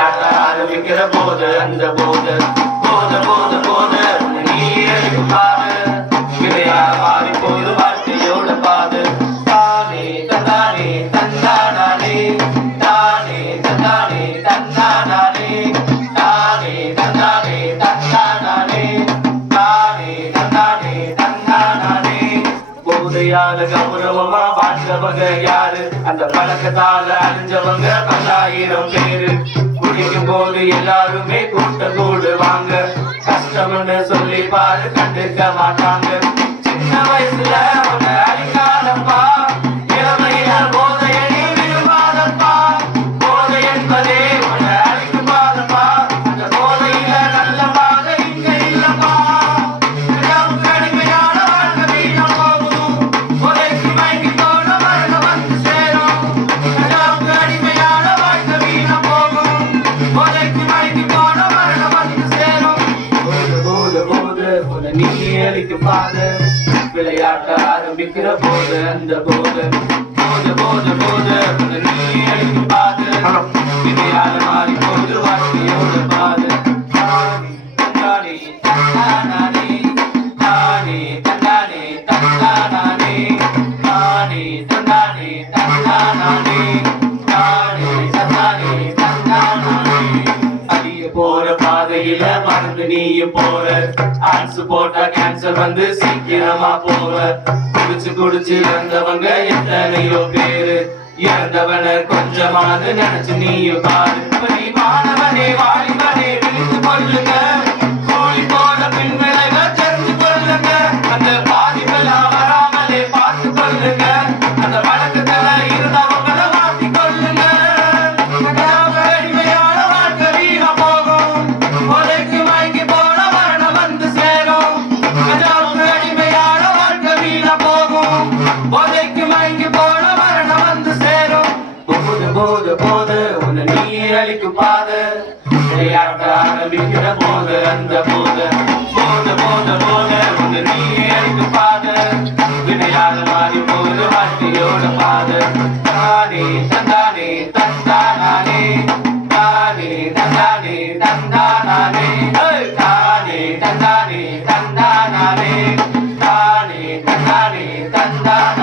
விளையாட்ட ஆரம்பிக்கிற போது அந்த போது போத போத போத நீ பாரு விளையாட மாறி போது வாழ்க்கையோட பாது தானே தந்தானே தந்தானே தானே தந்தானே தந்தானே தானே தந்தானே தந்தானே தானே தந்தானே தந்தானே போதையால கௌரவமா வாழ்ந்தவங்க யாரு அந்த பழக்கத்தால அழிஞ்சவங்க 10,000 பேரு குடிக்கும் போது எல்லாருமே கூட்டம் கூடுவாங்க கஷ்டம்னு சொல்லி பாரு கண்டுக்க மாட்டாங்க சின்ன வயசுல உன்னை அடிக்காதப்பா இளமையில போதையை நீ விரும்பாதப்பா போதை என்பதே உன்னை அழிக்குமாதப்பா அந்த போதையில நல்ல பாதை இங்க இல்லப்பா கடுமையான வாழ்க்கை வீணா போகும் போதைக்கு மயங்கி போன மரணம் வந்து சேரும் கடுமையான வாழ்க்கை வீணா போகும் போதைக்கு மயங்கி போன மரணம் வந்து சேரும் போது போது உன்னை நீ அழிக்கும் பாதை விளையாட்ட ஆரம்பிக்கிற போது அந்த போது போது போது போது உன்னை நீ அழிக்கும் பாதை விளையாட மாறி போது வாழ்க்கையோட பாதை தந்தானே தந்தானே தானே தந்தானே தந்தானே தானே தந்தானே தந்தானே தானே தந்தானே தந்தானே அடிய போற பாதையில மறந்து நீயும் போற ஆன்சு போட்டா கேன்சர் வந்து சீக்கிரமா போவ குடிச்சு குடிச்சு இறந்தவங்க எத்தனையோ பேரு இறந்தவன கொஞ்சமாவது நினைச்சு நீயும் பாரு நீ மாணவனே வாலிபனே விழித்து கொள்ளுங்க கூலி போன பின் விளைவ தெரிஞ்சு கொள்ளுங்க அந்த பாதிப்பெல்லாம் வராமலே பார்த்து கொள்ளுங்க அந்த வழக்கத்துல இருந்தவங்களை மாத்தி கொள்ளுங்க அடிமையான வாழ்க்கை வீணா போகும் கொலைக்கு மயங்கி போன மரணம் வந்து சேரும் அடிமையான வாழ்க்கை வீணா போகும் கொலைக்கு மயங்கி போன மரணம் வந்து சேரும் போது போது போது உன்னை நீ அழிக்கும் பாதை விளையாட்ட ஆரம்பிக்கிற போது அந்த போது போது போது போது உன்னை நீ அழிக்கும் பாதை விளையாட மாறி போது வாழ்க்கையோட பாதை தானே தந்தானே தந்தானே தானே தந்தானே தந்தானே தானே தந்தானே தந்தானே தானே தந்தானே தந்தானே